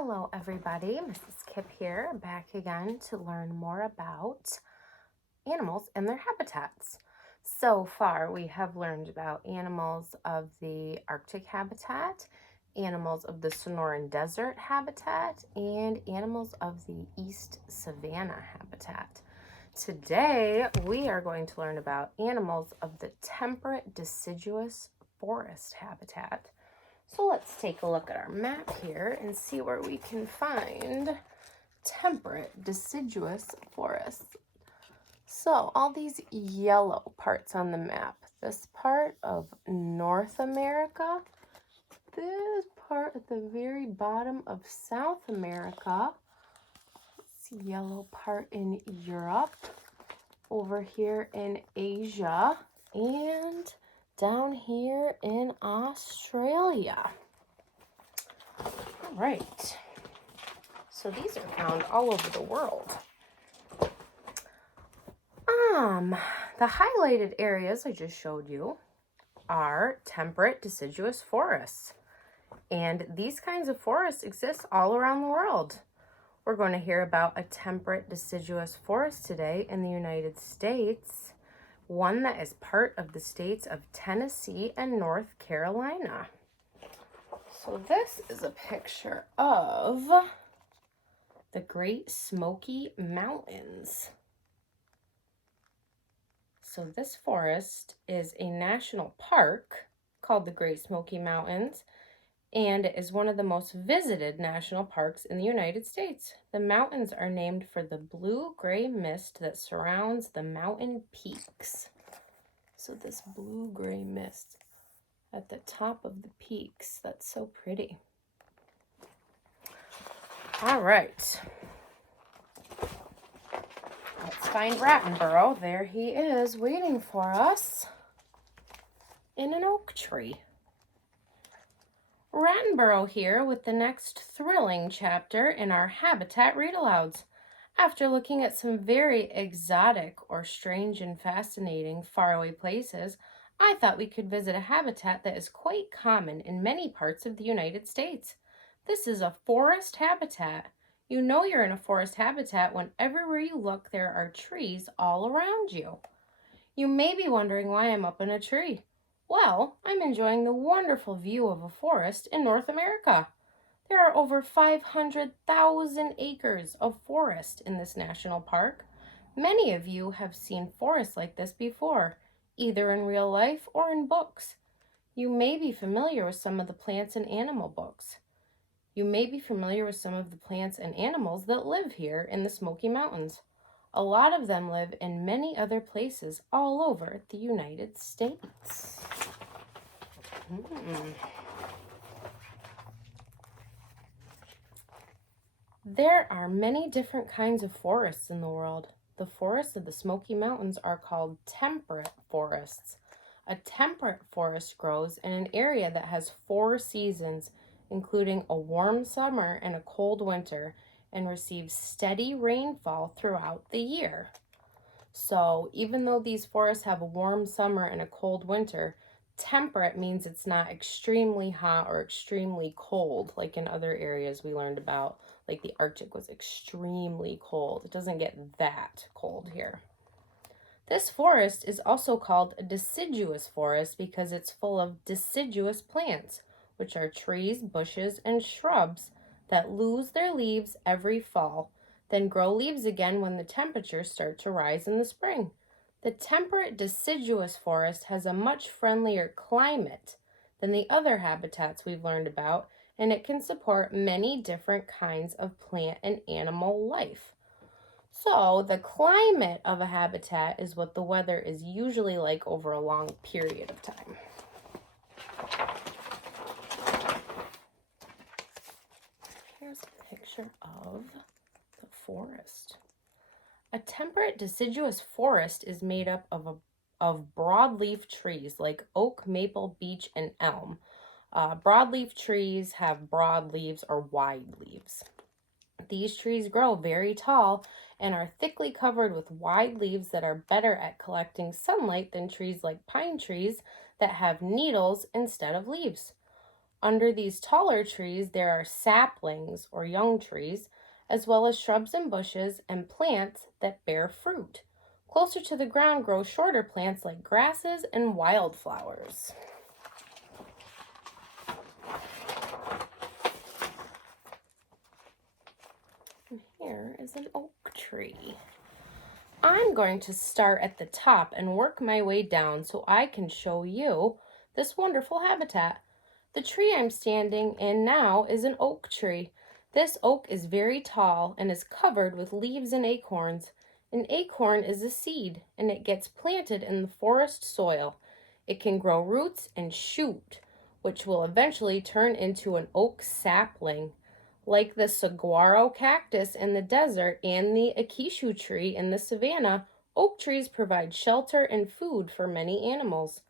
Hello everybody, Mrs. Kip here, back again to learn more about animals and their habitats. So far we have learned about animals of the Arctic habitat, animals of the Sonoran Desert habitat, and animals of the East Savanna habitat. Today we are going to learn about animals of the temperate deciduous forest habitat. So let's take a look at our map here and see where we can find temperate deciduous forests. So all these yellow parts on the map, this part of North America, this part at the very bottom of South America, this yellow part in Europe, over here in Asia, and down here in Australia. All right, so these are found all over the world. The highlighted areas I just showed you are temperate deciduous forests. And these kinds of forests exist all around the world. We're going to hear about a temperate deciduous forest today in the United States, one that is part of the states of Tennessee and North Carolina. So this is a picture of the Great Smoky Mountains. So this forest is a national park called the Great Smoky Mountains, and it is one of the most visited national parks in the United States. The mountains are named for the blue-gray mist that surrounds the mountain peaks. So this blue-gray mist at the top of the peaks, that's so pretty. All right. Let's find Rattenborough. There he is waiting for us in an oak tree. Rattenborough here with the next thrilling chapter in our Habitat Read-Alouds. After looking at some very exotic or strange and fascinating faraway places, I thought we could visit a habitat that is quite common in many parts of the United States. This is a forest habitat. You know you're in a forest habitat when everywhere you look there are trees all around you. You may be wondering why I'm up in a tree. Well, I'm enjoying the wonderful view of a forest in North America. There are over 500,000 acres of forest in this national park. Many of you have seen forests like this before, either in real life or in books. You may be familiar with some of the plants and animal books. You may be familiar with some of the plants and animals that live here in the Smoky Mountains. A lot of them live in many other places all over the United States. There are many different kinds of forests in the world. The forests of the Smoky Mountains are called temperate forests. A temperate forest grows in an area that has 4 seasons, including a warm summer and a cold winter, and receives steady rainfall throughout the year. So even though these forests have a warm summer and a cold winter, temperate means it's not extremely hot or extremely cold like in other areas we learned about, like the Arctic was extremely cold. It doesn't get that cold here. This forest is also called a deciduous forest because it's full of deciduous plants, which are trees, bushes, and shrubs that lose their leaves every fall, then grow leaves again when the temperatures start to rise in the spring. The temperate deciduous forest has a much friendlier climate than the other habitats we've learned about, and it can support many different kinds of plant and animal life. So the climate of a habitat is what the weather is usually like over a long period of time. Here's a picture of the forest. A temperate deciduous forest is made up of broadleaf trees like oak, maple, beech, and elm. Broadleaf trees have broad leaves or wide leaves. These trees grow very tall and are thickly covered with wide leaves that are better at collecting sunlight than trees like pine trees that have needles instead of leaves. Under these taller trees, there are saplings or young trees, as well as shrubs and bushes and plants that bear fruit. Closer to the ground grow shorter plants like grasses and wildflowers. And here is an oak tree. I'm going to start at the top and work my way down so I can show you this wonderful habitat. The tree I'm standing in now is an oak tree. This oak is very tall and is covered with leaves and acorns. An acorn is a seed and it gets planted in the forest soil. It can grow roots and shoot, which will eventually turn into an oak sapling. Like the saguaro cactus in the desert and the acacia tree in the savanna, oak trees provide shelter and food for many animals.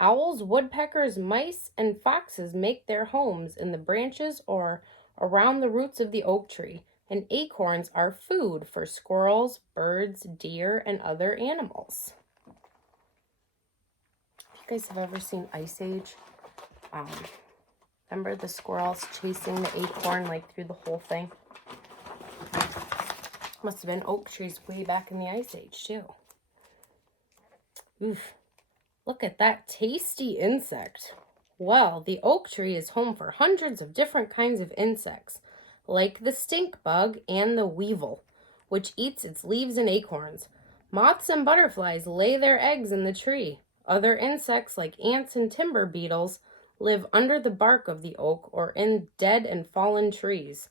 Owls, woodpeckers, mice, and foxes make their homes in the branches or around the roots of the oak tree, and acorns are food for squirrels, birds, deer, and other animals. If you guys have ever seen Ice Age, remember the squirrels chasing the acorn like through the whole thing? Must have been oak trees way back in the Ice Age too. Oof. Look at that tasty insect. Well, the oak tree is home for hundreds of different kinds of insects, like the stink bug and the weevil, which eats its leaves and acorns. Moths and butterflies lay their eggs in the tree. Other insects, like ants and timber beetles, live under the bark of the oak or in dead and fallen trees.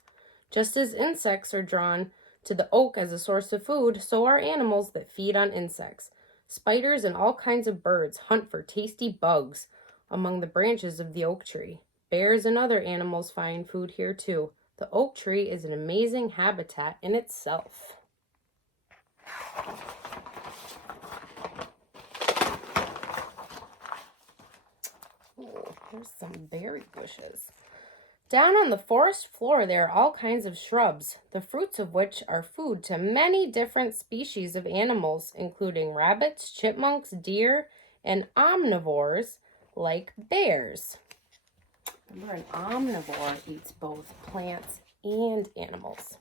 Just as insects are drawn to the oak as a source of food, so are animals that feed on insects. Spiders and all kinds of birds hunt for tasty bugs among the branches of the oak tree. Bears and other animals find food here too. The oak tree is an amazing habitat in itself. Oh, here's some berry bushes. Down on the forest floor, there are all kinds of shrubs, the fruits of which are food to many different species of animals, including rabbits, chipmunks, deer, and omnivores like bears. Remember, an omnivore eats both plants and animals.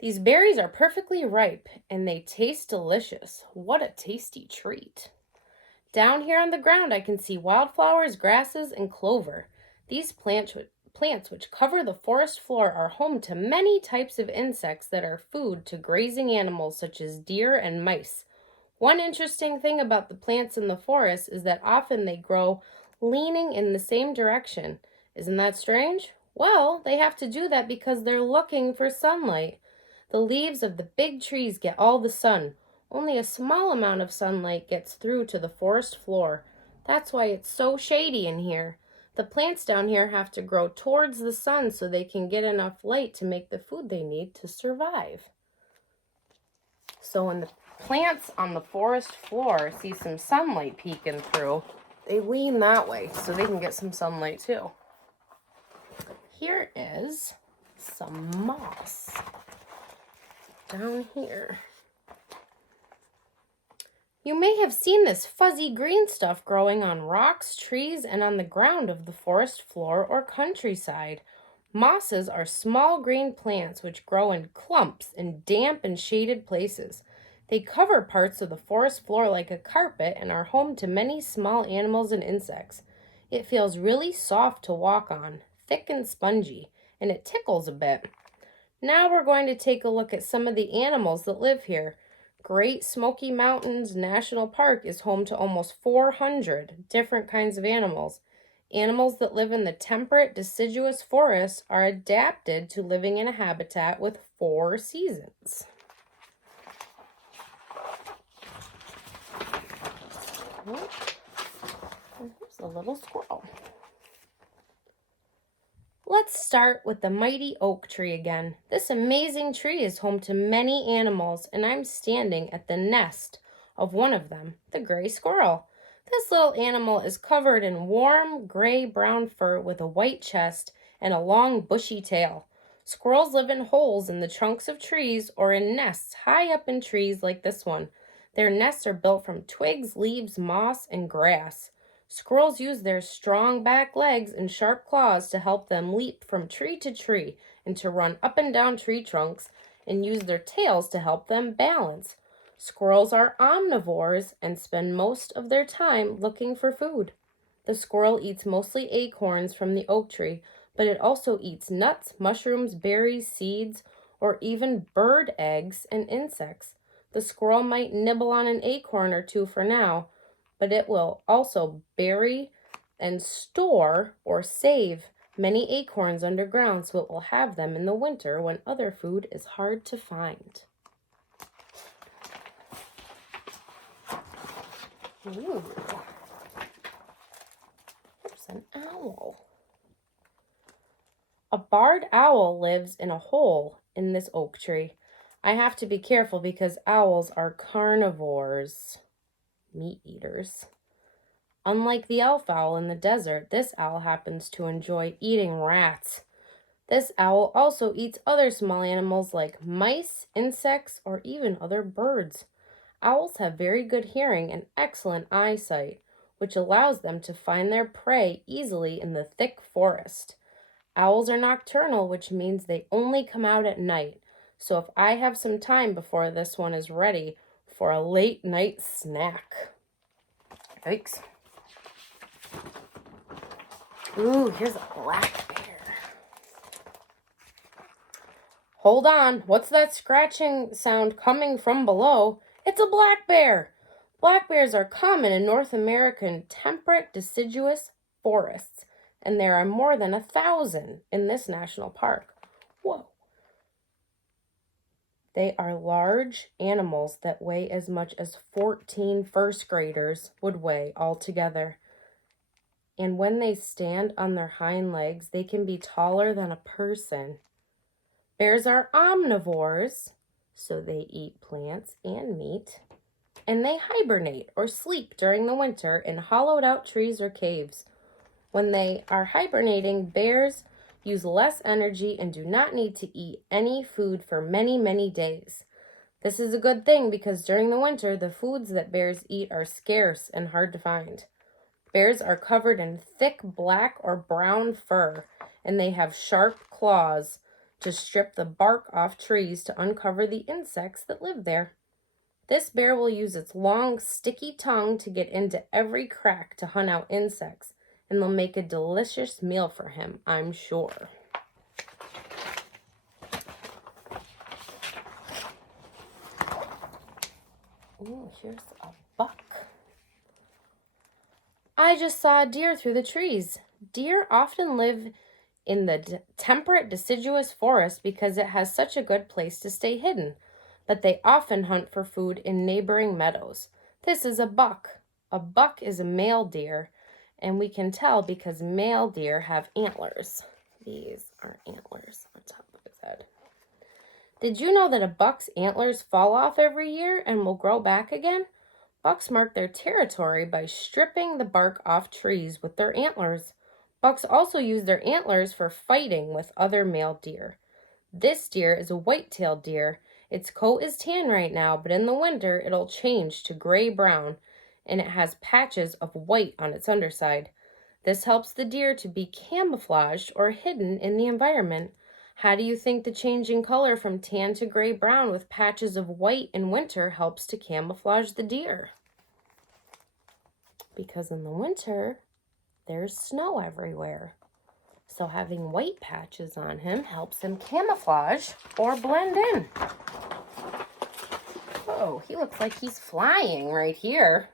These berries are perfectly ripe, and they taste delicious. What a tasty treat. Down here on the ground, I can see wildflowers, grasses, and clover. These plants which cover the forest floor are home to many types of insects that are food to grazing animals such as deer and mice. One interesting thing about the plants in the forest is that often they grow leaning in the same direction. Isn't that strange? Well, they have to do that because they're looking for sunlight. The leaves of the big trees get all the sun. Only a small amount of sunlight gets through to the forest floor. That's why it's so shady in here. The plants down here have to grow towards the sun so they can get enough light to make the food they need to survive. So when the plants on the forest floor see some sunlight peeking through, they lean that way so they can get some sunlight too. Here is some moss down here. You may have seen this fuzzy green stuff growing on rocks, trees, and on the ground of the forest floor or countryside. Mosses are small green plants which grow in clumps in damp and shaded places. They cover parts of the forest floor like a carpet and are home to many small animals and insects. It feels really soft to walk on, thick and spongy, and it tickles a bit. Now we're going to take a look at some of the animals that live here. Great Smoky Mountains National Park is home to almost 400 different kinds of animals. Animals that live in the temperate deciduous forest are adapted to living in a habitat with 4 seasons. And here's a little squirrel. Let's start with the mighty oak tree again. This amazing tree is home to many animals, and I'm standing at the nest of one of them, the gray squirrel. This little animal is covered in warm gray-brown fur with a white chest and a long bushy tail. Squirrels live in holes in the trunks of trees or in nests high up in trees like this one. Their nests are built from twigs, leaves, moss, and grass. Squirrels use their strong back legs and sharp claws to help them leap from tree to tree and to run up and down tree trunks and use their tails to help them balance. Squirrels are omnivores and spend most of their time looking for food. The squirrel eats mostly acorns from the oak tree, but it also eats nuts, mushrooms, berries, seeds, or even bird eggs and insects. The squirrel might nibble on an acorn or two for now, but it will also bury and store or save many acorns underground so it will have them in the winter when other food is hard to find. Ooh. There's an owl. A barred owl lives in a hole in this oak tree. I have to be careful because owls are carnivores, meat eaters. Unlike the elf owl in the desert, this owl happens to enjoy eating rats. This owl also eats other small animals like mice, insects, or even other birds. Owls have very good hearing and excellent eyesight, which allows them to find their prey easily in the thick forest. Owls are nocturnal, which means they only come out at night. So if I have some time before this one is ready for a late night snack. Yikes. Ooh, here's a black bear. Hold on, what's that scratching sound coming from below? It's a black bear. Black bears are common in North American temperate deciduous forests, and there are more than 1,000 in this national park. Whoa. They are large animals that weigh as much as 14 first graders would weigh altogether. And when they stand on their hind legs, they can be taller than a person. Bears are omnivores, so they eat plants and meat. And they hibernate or sleep during the winter in hollowed out trees or caves. When they are hibernating, bears use less energy and do not need to eat any food for many, many days. This is a good thing because during the winter, the foods that bears eat are scarce and hard to find. Bears are covered in thick black or brown fur, and they have sharp claws to strip the bark off trees to uncover the insects that live there. This bear will use its long, sticky tongue to get into every crack to hunt out insects, and they'll make a delicious meal for him, I'm sure. Ooh, here's a buck. I just saw a deer through the trees. Deer often live in the temperate deciduous forest because it has such a good place to stay hidden, but they often hunt for food in neighboring meadows. This is a buck. A buck is a male deer, and we can tell because male deer have antlers. These are antlers on top of his head. Did you know that a buck's antlers fall off every year and will grow back again? Bucks mark their territory by stripping the bark off trees with their antlers. Bucks also use their antlers for fighting with other male deer. This deer is a white-tailed deer. Its coat is tan right now, but in the winter it'll change to gray-brown, and it has patches of white on its underside. This helps the deer to be camouflaged or hidden in the environment. How do you think the changing color from tan to gray-brown with patches of white in winter helps to camouflage the deer? Because in the winter, there's snow everywhere. So having white patches on him helps him camouflage or blend in. Whoa, he looks like he's flying right here.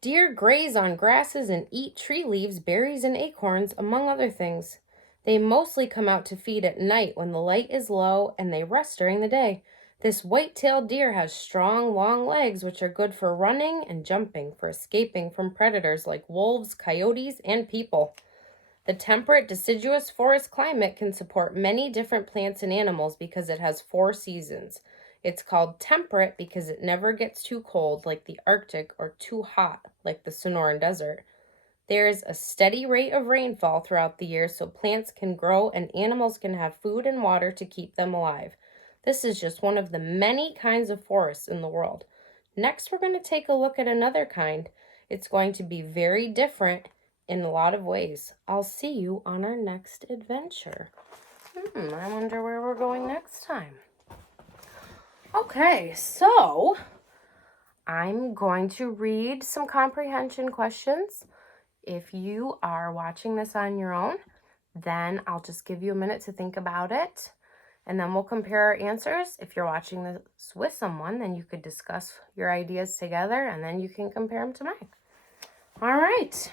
Deer graze on grasses and eat tree leaves, berries, and acorns, among other things. They mostly come out to feed at night when the light is low, and they rest during the day. This white-tailed deer has strong, long legs, which are good for running and jumping, for escaping from predators like wolves, coyotes, and people. The temperate deciduous forest climate can support many different plants and animals because it has 4 seasons. It's called temperate because it never gets too cold like the Arctic or too hot like the Sonoran Desert. There is a steady rate of rainfall throughout the year so plants can grow and animals can have food and water to keep them alive. This is just one of the many kinds of forests in the world. Next, we're going to take a look at another kind. It's going to be very different in a lot of ways. I'll see you on our next adventure. I wonder where we're going next time. Okay, so I'm going to read some comprehension questions. If you are watching this on your own, then I'll just give you a minute to think about it, and then we'll compare our answers. If you're watching this with someone, then you could discuss your ideas together, and then you can compare them to mine. All right.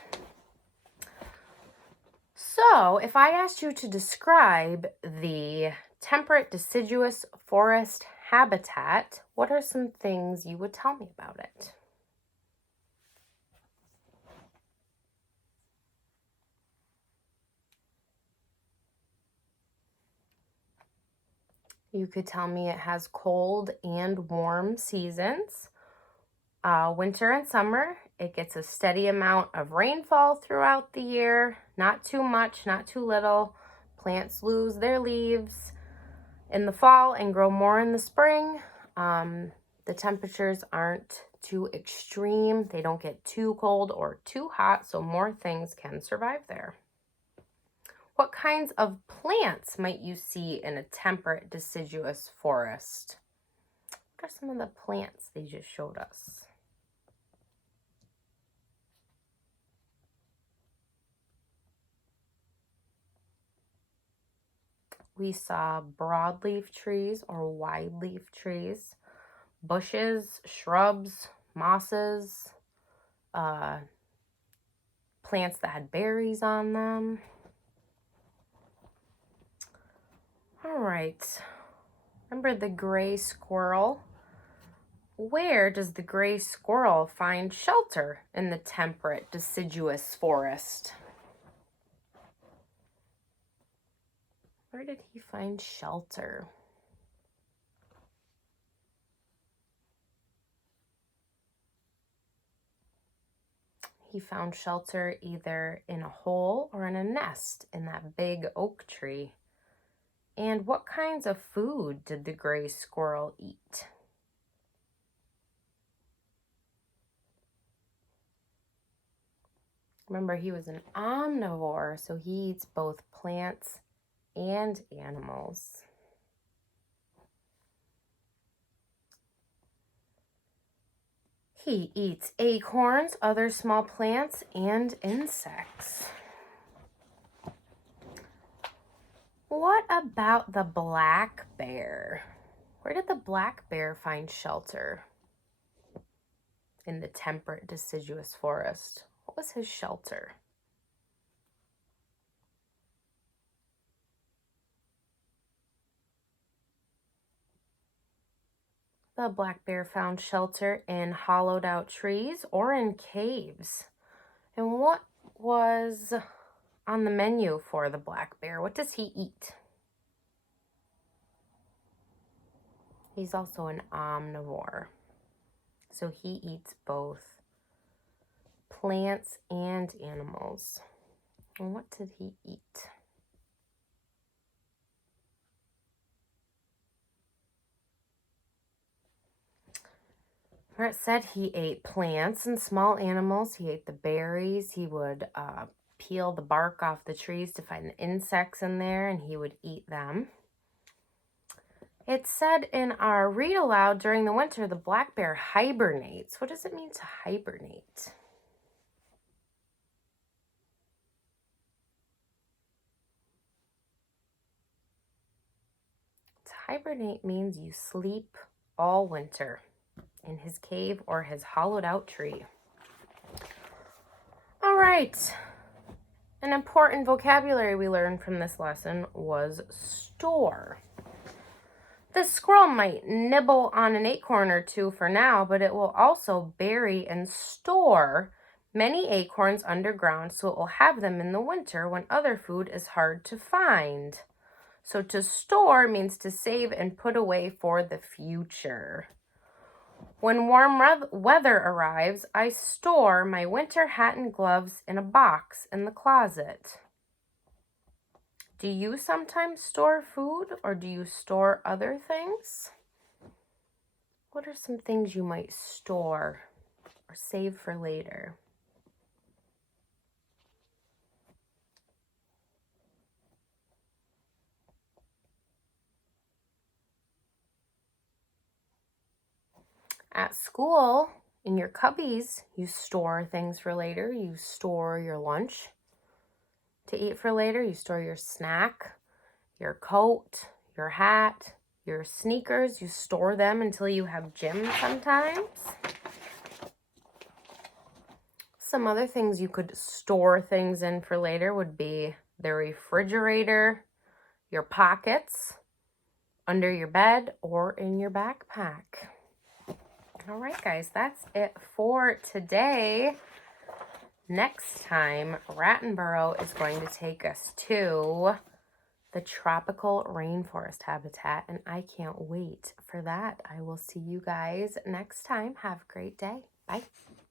So if I asked you to describe the temperate deciduous forest habitat, what are some things you would tell me about it? You could tell me it has cold and warm seasons. Winter and summer, it gets a steady amount of rainfall throughout the year. Not too much, not too little. Plants lose their leaves in the fall and grow more in the spring. The temperatures aren't too extreme. They don't get too cold or too hot, so more things can survive there. What kinds of plants might you see in a temperate deciduous forest? What are some of the plants they just showed us? We saw broadleaf trees or wide-leaf trees, bushes, shrubs, mosses, plants that had berries on them. All right, remember the gray squirrel? Where does the gray squirrel find shelter in the temperate deciduous forest? Where did he find shelter? He found shelter either in a hole or in a nest in that big oak tree. And what kinds of food did the gray squirrel eat? Remember, he was an omnivore, so he eats both plants and animals. He eats acorns, other small plants, and insects. What about the black bear? Where did the black bear find shelter in the temperate deciduous forest? What was his shelter? The black bear found shelter in hollowed out trees or in caves. And what was on the menu for the black bear? What does he eat? He's also an omnivore. So he eats both plants and animals. And what did he eat? It said he ate plants and small animals. He ate the berries. He would peel the bark off the trees to find the insects in there, and he would eat them. It said in our read aloud, during the winter, the black bear hibernates. What does it mean to hibernate? To hibernate means you sleep all winter in his cave or his hollowed out tree. All right. An important vocabulary we learned from this lesson was store. The squirrel might nibble on an acorn or two for now, but it will also bury and store many acorns underground, so it will have them in the winter when other food is hard to find. So to store means to save and put away for the future. When warm weather arrives, I store my winter hat and gloves in a box in the closet. Do you sometimes store food, or do you store other things? What are some things you might store or save for later? At school, in your cubbies, you store things for later. You store your lunch to eat for later. You store your snack, your coat, your hat, your sneakers. You store them until you have gym sometimes. Some other things you could store things in for later would be the refrigerator, your pockets, under your bed, or in your backpack. All right, guys, that's it for today. Next time, Rattenborough is going to take us to the tropical rainforest habitat, and I can't wait for that. I will see you guys next time. Have a great day. Bye.